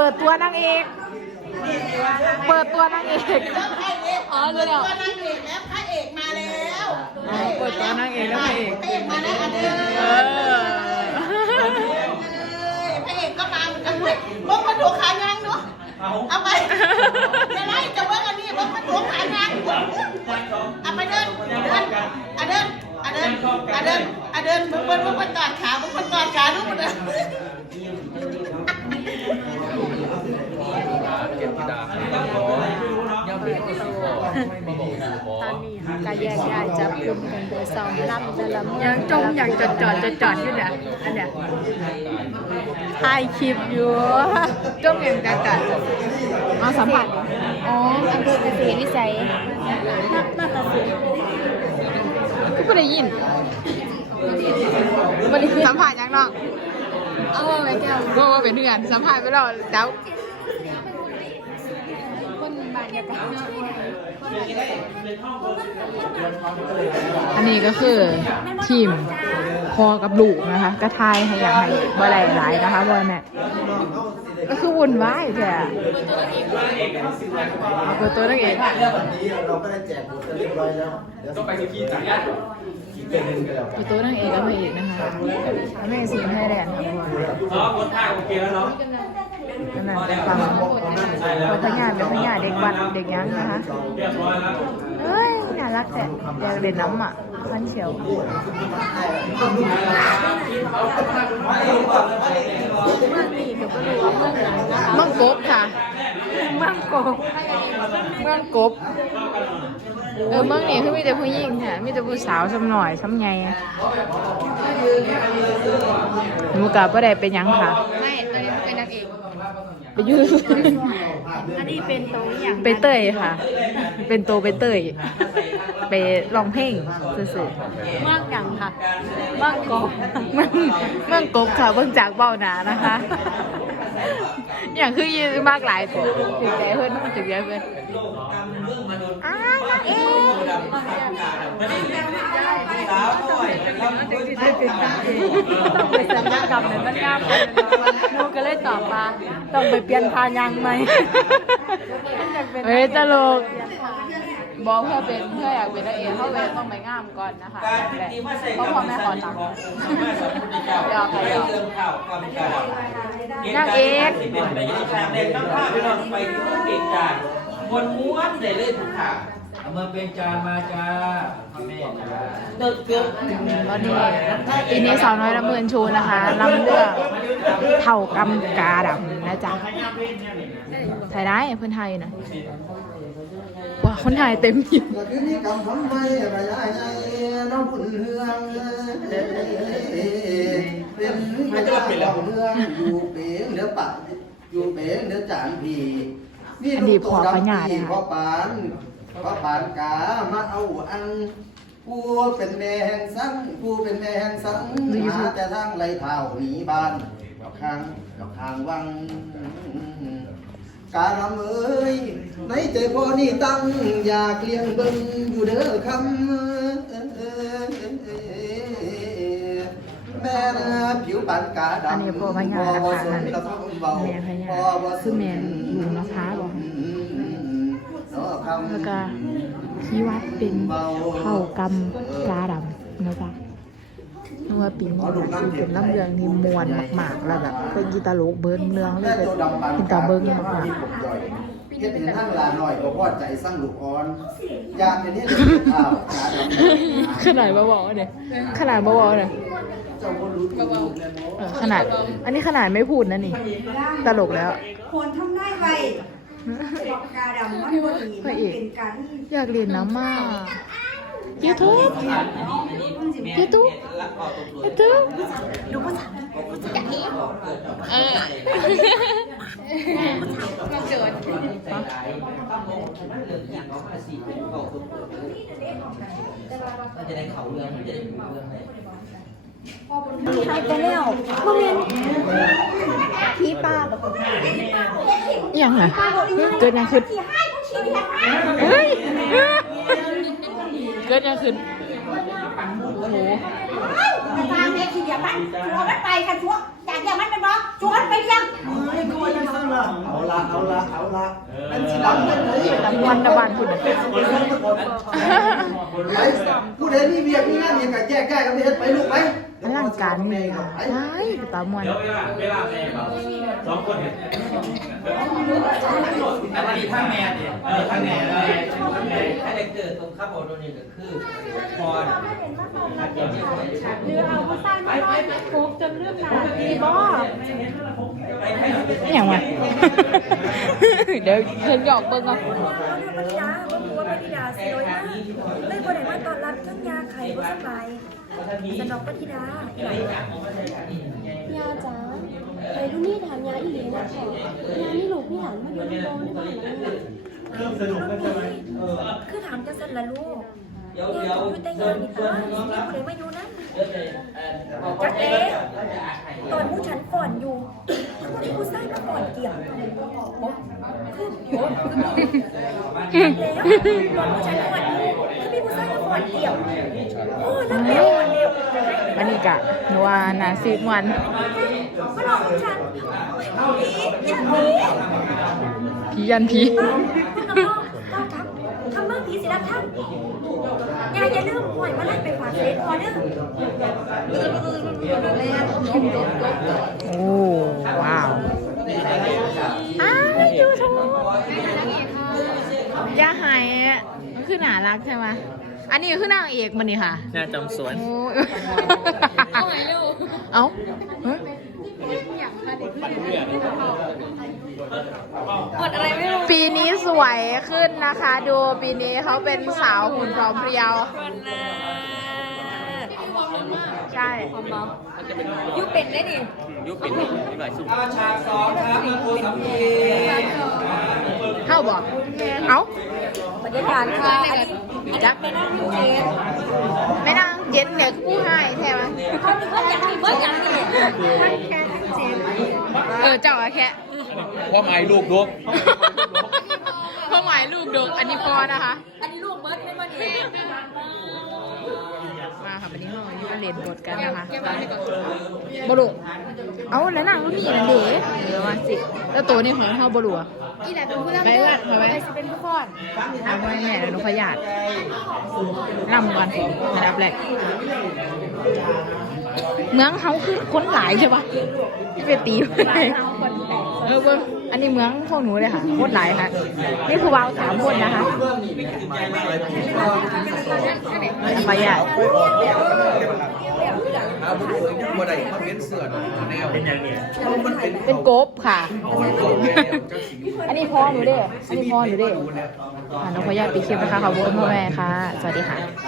เปิดตัวนางเอก เปิดตัวนางเอกอ๋อรู้แล้วตัวนางเอกแล้วพระเอกมาแล้วอ๋อเปิดตัวนางเอกแล้วพระเอกพระเอกมาแล้วอันเดิมเออพระเอกก็มาเหมือนกันเว้ยมึงมาถูกขายางเนาะเอาไปจะไล่จะว่ากันนี่มึงมาถูกขายางเอาไปเดินเดินอะเดินอะเดินอะเดินอะเดินมึงมึงมึงมากอดขามึงมากอดขาลูกมันเดิน ตอนนี้ค่ะก็ แยกย้ายจับกลุ่มกันไปซ้อมรับจะลำยังจมยังจอดจอดจอดจอดอยู่เนี่ยอันเนี้ยถ่ายคลิปอยู่จมยังจอดจอดเอาสัมผัสอ๋ออำเภอกเกษตรวิสัยนักนาฏศิลป์ก็ไม่ได้ยินไม่ได้สัมผัสยังน้องเอาว่าไปแก้วว่าว่าเป็นเพื่อนสัมผัสไปแล้วเจ้าคน บรรยากาศอันนี้ก็คือทีมพอกับลูกนะคะ กระทายให้อย่างไรบ่หลายหลายนะคะบ่แม่ก็คือวุ่นวายแท้เอาเปิดตัวนักเอกวันนี้เราก็ได้แจกหมดเรียบร้อยแล้วเดี๋ยวต้องไปสกีจักรยานขี่เป็นหนึ่งกันแล้วเปิดตัวนักเอกกับพระเอกนะคะแม่สีไทยแลนด์ค่ะเนาะคนถ่ายโอเคแล้วเนาะ นั่นน่ะเป็นามเป็นพญาเป็นพญาเด็กวัดเด็กยังนะคะเรียบร้อยแล้วเฮ้ยน่ารักแต่อยากเล่นน้ำอะพันเฉียวมืองกบค่ะมืองกบมืองกบเออเมืองนี้คือมีแต่ผู้หญิงค่ะมีแต่ผู้สาวซ้ำหน่อยซ้ำใหญ่หมูกะบ่ได้เป็นยังค่ะ ไปยืนอันนี้เป็นตัวอย่างไปเตยค่ะ เป็นโตไปเตยไปร้องเพลงซื่อเมืองอย่างค่ะเมืองกบ ๆเมืองเมืองกบค่ะเบิ่งจากเบ้าหนานะคะ อย่างคือยืนมากหลายตัวถึงใจเพื่อนถึงใจเพื่อนอ้าวนักเอกสาวหน่อยครับต้องไปสัญญกรรมเนี่ยมันงามเลยหนูก็เลยตอบมาต้องไปเปลี่ยนพานยังไหมเฮ้ยตลก บอกเพื่อเป็นเพื่ออยากเป็นนักเอกเข้าเวรต้องไปงามก่อนนะคะการแหละที่มาใส่เพราะพ่อแม่ขอตังค์ยอมค่ะยอมเรื่องข่าวความการนางเอกที่เป็นไปในทางเด็กน้ำผ้าไปนอนไปทุกเอกจานบนม้วนได้เลยทุกข่าวเอามาเป็นจานมาจ้าพ่อแม่จ้าเติร์เกือบวันนี้ปีนี้สาวน้อยลำเพลินชูนะคะลำเรื่องเท่ากำกาดำนะจ๊ะไทยได้เพื่อนไทยนะ ว้าคนไทยเต็มยิมก็คือนี่กำผลไม่ไปได้ไงน้องพุ่นเฮืองเป็นไม่ได้เป็นแล้วเฮืองอยู่เป๋งเนื้อปะอยู่เป๋งเนื้อจานพีนี่ลูกโตดำพีพ่อปานพ่อปานกามาเอาอังผู้เป็นแม่แห่งสังผู้เป็นแม่แห่งสังหาแต่ทางไรเท้าหนีบ้านดอกข้างดอกข้างวังการำเอ้ย ใจพ่อนี่ตั้งอยากเลี้ยงเบิ่งอยู่เด้อคำแม่นะผิวปานกาดำอันนี้พ่อพญานะคะบ่านสนตะทุ่มเบาแม่พญาพ่บ่สนคือแม่อยู่มะพร้าวเหรอเนาะคำแล้วก็ที่วัดเป็นเท่ากำกาดำนะจ๊ะนัวปีนี้คือเป็นลำเรืองที่มวนมากๆแล้วแบบเป็นกีตาร์โลกเบิ้ลเมืองเลยเป็นตัวดำปาเป็นตาเบิ้งมากที่ผมย่อย เฮ็ดเป็นทางลาหน่อยก็พอใจสร้างลูกอ่อนยามเป็นนี้เลยข้าวกาดำๆขนาดเบาๆเนี่ยขนาดเบาๆเนี่ยเจ้าบ่รู้ตัวลูกแล้วเนาะเออขนาด อันนี้ขนาดไม่พูดนะนี่ ตลกแล้ว ควรทำได้ไวปากกาดำมันบ่ดีมันเป็นการที่อยากเรียนน้ำมากยูทูบยูทูบยูทูบดูภาษาจากนี้เออ มาเกิดจะได้เขาเรื่องจะได้เรื่องเลยหายไปแล้วบ่แม่นผีป้าบ่ยังไงเกิดยังขึ้นเฮ้ยเกิดยังขึ้นโอ้โหทางแม่ขี้เดียมันชัวมันไปกันชัว ยากอย่ามันเป็นบ่ชัวมันไปยังไม่ก็ว่าจังซั่นล่ะเอาละเอาละเป็นสิดังเป็นไหนตะมวนตะวันพุ่นน่ะไปผู้ใดมีเบียร์มีงานมีการแยกแยกกันไปเฮ็ดไปลูกไปอลังการแม่นี่ครับไปใช่ตะมวนเดี๋ยวเวลาเวลาแม่ครับสองคนเนี่ยอันนี้ทั้งแม่เนี่ยเอ อทั้งแม่เลยทั้งแม่คาแรคเตอร์ตรงข้าวโพดนี่ก็คือพรอหย่างวะเดี๋ยวเพิ่นหยอกเบิ่งเอาเขาเรียกว่าธิดาว่าผัวพระธิดาสิโดยมากเลยบ่ได้มาตอนรับเครื่องยาไข่บ่สบายสนอกพระธิดายาจ๋าไอ้ลูกนี่ถามยาอีหลีนะขอยานี่ลูกพี่หลานมาดูในโรงได้บ้างนะคือถามจะสั่นละลูกเดี๋ยวเนี่ยเดี๋ยวเชิญเชิญน้องรับผู้ใดมาอยู่นะจักเอ๋ตอนผู้ฉันก่อนอยู่คือมีผู้ชายมาก่อนเกี่ยวโอ้คือโอ้แล้วตอนผู้ฉันก่อนอยู่คือมีผู้ชายมาก่อนเกี่ยวโอ้แล้วเกี่ยว ก่อนเดียวอันนี้กะหนูว่านาซีมวนมาหลอกผู้ฉันผีฉันผีผียันผีเก้าทักทำเมื่อผีสิรับทักอย่าอย่าลืมปล่อยมาไล่ไปฝากเฟซพอเด้อโอ้ว้าวอ้าวยูทูบอย่าหายอะมัน คือน่ารักใช่ไหมอันนี้คือนางเอกมันนี่ค่ะน่าจำสวน โอ้ยเอาไหนลูกเอาเฮ้ยปีนี้สวยขึ้นนะคะ ดูปีนี้เขาเป็นสาวหุ่นพร้อมเพรียวใช่ยูเป็นได้ดิยุคปิดดีกว่าสุดอาฉากสองครับมาโคสัมพีเข้าบอกเอาบ รรยากาศค่ะอันนี้อันนี้เป็นนั่งยูเจนไม่นั่งเย็นเด็กผู้ให้แท้ไหมเขาเพิ่งอยากมีเพิ่งอยากมีเออเจ้าอะแค่พ่อไม้ลูกลูกพ่อหมายลูกดกอันนี้พอนะคะ อันนี้ลูกเบิร์ดไม่มาดีมาค่ะวันนี้เราอยู่กันเล่นบทกันนะคะบลุเอาแล้วนางก็มีนั่นเด็เดี๋ยวมาสิแล้วตัวนี้ของเขาบลุอะ อีหลานเป็นผู้รับไปเด้อวัดมาไหมไปสิเป็นผู้ฟ้อนทำไมแม่เดี๋ยวหนูขยาดลำก่อนอันดับแรกเมืองเขาคือคนหลายใช่ปะที่ไปตีไปเออเบิ้งอันนี้เมืองพวกหนูเลยค่ะโคตรหลายค่ะ นี่คือวาวสามคนนะคะขยาดเอาบุญบ่ได้มาเป็นเสือแนวเป็นอย่างนี้มันเป็นเป็นโกบค่ะ อันนี้พ่อหนูเด้อันนี้พ่อหนูเด้อ่าน้องขออนุญาตปิดคลิปนะคะขอบคุณพ่อแม่ค่ะ สวัสดีค่ะ